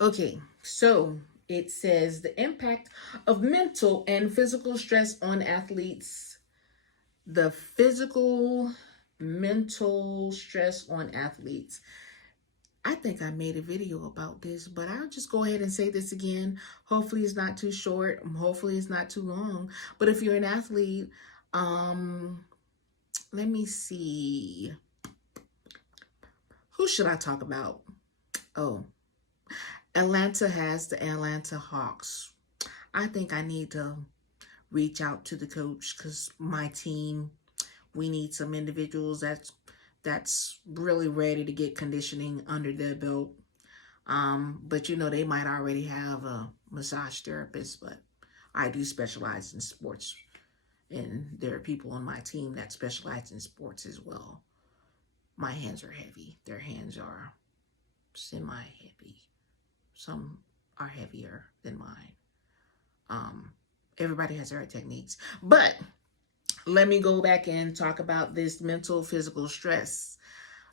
Okay, so it says the impact of mental and physical stress on athletes. The physical, mental stress on athletes. I think I made a video about this, but I'll just go ahead and say this again. Hopefully it's not too short. Hopefully it's not too long. But if you're an athlete, um, let me see. Who should I talk about? Oh, Atlanta has the Atlanta Hawks. I think I need to reach out to the coach because my team, we need some individuals that's really ready to get conditioning under their belt. But they might already have a massage therapist, but I do specialize in sports, and there are people on my team that specialize in sports as well. My hands are heavy. Their hands are semi-heavy. Some are heavier than mine. Everybody has their techniques. But let me go back and talk about this mental, physical stress.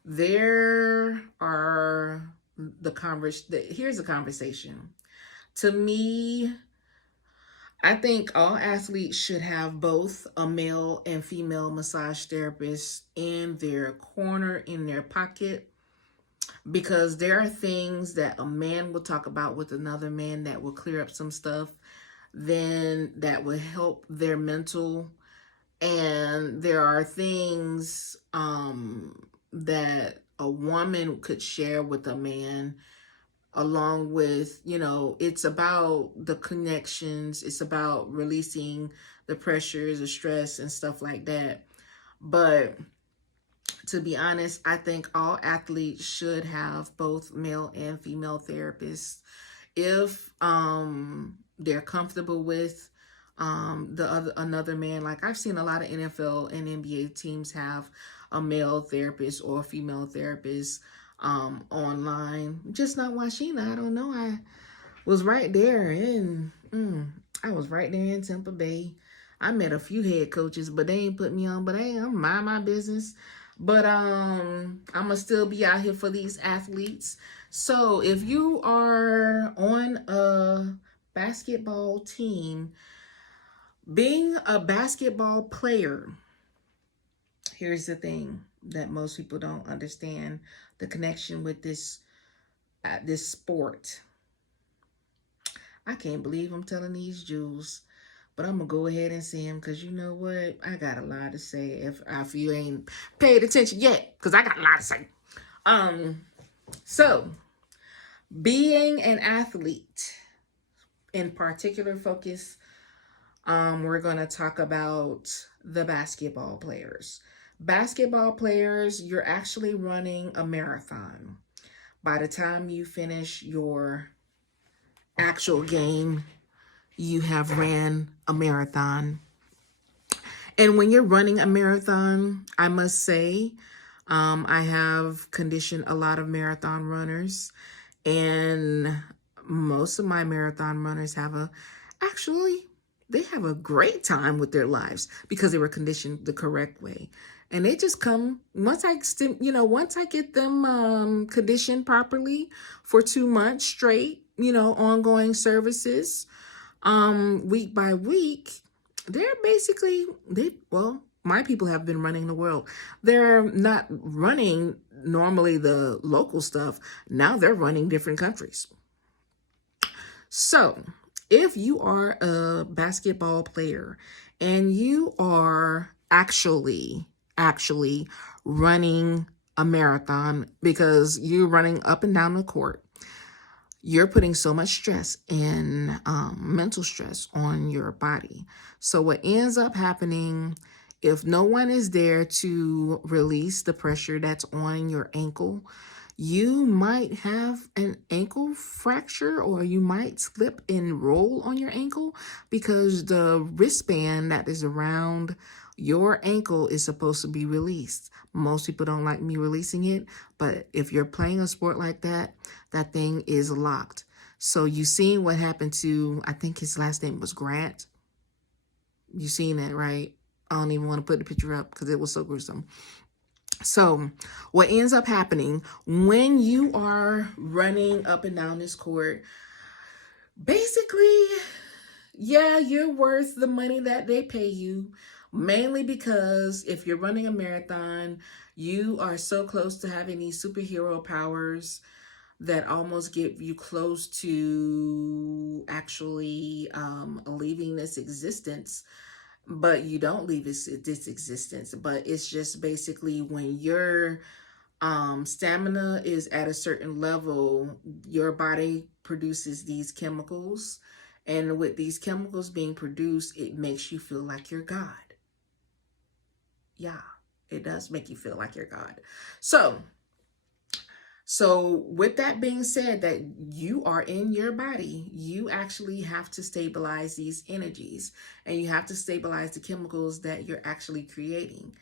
There are here's the conversation. To me, I think all athletes should have both a male and female massage therapist in their corner, in their pocket, because there are things that a man will talk about with another man that will clear up some stuff, then that will help their mental. And there are things that a woman could share with a man, along with, it's about the connections. It's about releasing the pressures, the stress, and stuff like that. But to be honest, I think all athletes should have both male and female therapists if they're comfortable with another man. Like, I've seen a lot of NFL and NBA teams have a male therapist or a female therapist online. Just not Washington. I don't know. I was right there I was right there in Tampa Bay. I met a few head coaches, but they ain't put me on. But hey, I'm mind my business. But I'ma still be out here for these athletes. So if you are on a basketball team, being a basketball player, here's the thing that most people don't understand: the connection with this sport. I can't believe I'm telling these jewels, but I'm gonna go ahead and say them because you know what? I got a lot to say. If you ain't paid attention yet, because I got a lot to say. So being an athlete, in particular focus, we're gonna talk about the basketball players. Basketball players, you're actually running a marathon. By the time you finish your actual game, you have ran a marathon. And when you're running a marathon, I must say, I have conditioned a lot of marathon runners, and most of my marathon runners they have a great time with their lives because they were conditioned the correct way. And they just come once I get them conditioned properly for 2 months straight, ongoing services, week by week. They're basically my people have been running the world. They're not running normally the local stuff. Now they're running different countries. So if you are a basketball player and you are actually running a marathon, because you're running up and down the court, you're putting so much stress and mental stress on your body. So what ends up happening, if no one is there to release the pressure that's on your ankle, you might have an ankle fracture, or you might slip and roll on your ankle because the wristband that is around your ankle is supposed to be released. Most people don't like me releasing it, but if you're playing a sport like that, that thing is locked. So you seen what happened to, I think his last name was Grant. You seen that, right? I don't even want to put the picture up because it was so gruesome. So what ends up happening when you are running up and down this court, basically, yeah, you're worth the money that they pay you, mainly because if you're running a marathon, you are so close to having these superhero powers that almost get you close to actually leaving this existence. But you don't leave this existence. But it's just basically when your stamina is at a certain level, your body produces these chemicals. And with these chemicals being produced, it makes you feel like you're God. Yeah, it does make you feel like you're God. So with that being said, that you are in your body, you actually have to stabilize these energies, and you have to stabilize the chemicals that you're actually creating.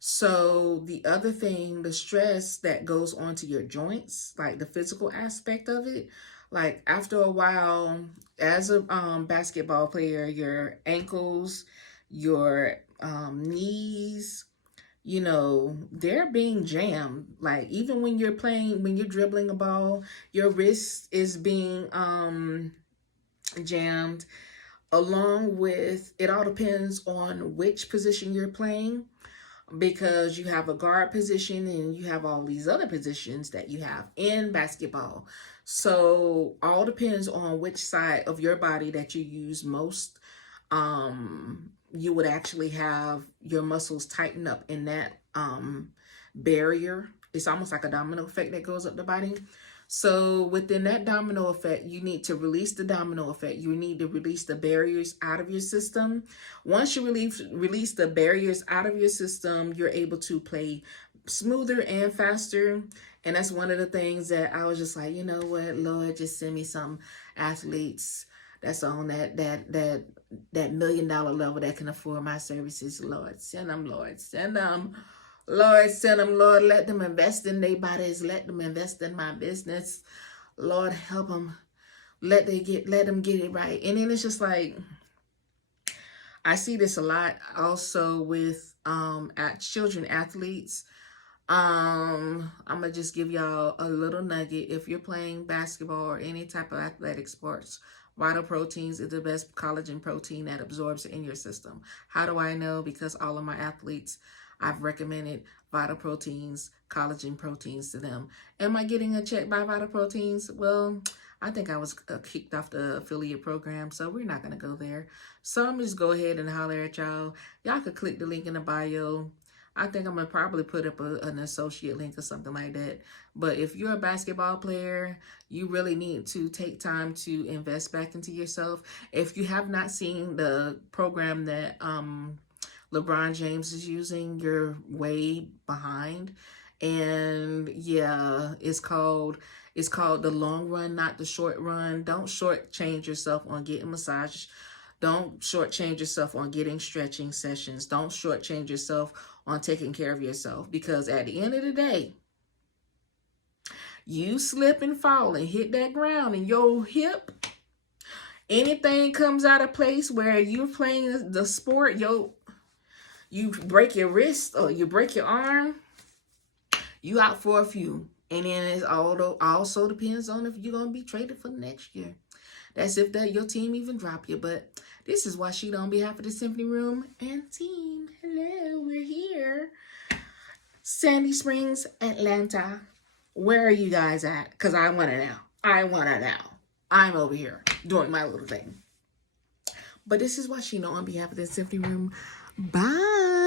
So the other thing, the stress that goes onto your joints, like the physical aspect of it, like after a while, as a basketball player, your ankles, your knees, they're being jammed. Like even when you're playing, when you're dribbling a ball, your wrist is being jammed. Along with, it all depends on which position you're playing, because you have a guard position and you have all these other positions that you have in basketball. So all depends on which side of your body that you use most. You would actually have your muscles tighten up in that barrier. It's almost like a domino effect that goes up the body. So within that domino effect, you need to release the domino effect. You need to release the barriers out of your system. Once you release the barriers out of your system, you're able to play smoother and faster. And that's one of the things that I was just like, you know what, Lord, just send me some athletes that's on that $1 million level that can afford my services. Lord, send them, Lord, send them. Lord, send them, Lord, let them invest in their bodies. Let them invest in my business. Lord, help them. Let them get it right. And then it's just like, I see this a lot also with children athletes. I'm gonna just give y'all a little nugget. If you're playing basketball or any type of athletic sports, Vital Proteins is the best collagen protein that absorbs in your system. How do I know? Because all of my athletes, I've recommended Vital Proteins, collagen proteins to them. Am I getting a check by Vital Proteins? Well, I think I was kicked off the affiliate program, so we're not going to go there. So I'm just go ahead and holler at y'all. Y'all could click the link in the bio. I think I'm going to probably put up an associate link or something like that. But if you're a basketball player, you really need to take time to invest back into yourself. If you have not seen the program that LeBron James is using, you're way behind. And yeah, it's called the long run, not the short run. Don't shortchange yourself on getting massage. Don't shortchange yourself on getting stretching sessions. Don't shortchange yourself on taking care of yourself, because at the end of the day, you slip and fall and hit that ground and your hip, anything comes out of place where you're playing the sport, you break your wrist or you break your arm, you out for a few. And then it also depends on if you're going to be traded for the next year. That's if your team even drop you. But this is Washita on behalf of the Symphony Room and team. Hello, we're here. Sandy Springs, Atlanta. Where are you guys at? Because I want to know. I'm over here doing my little thing. But this is Washita on behalf of the Symphony Room. Bye.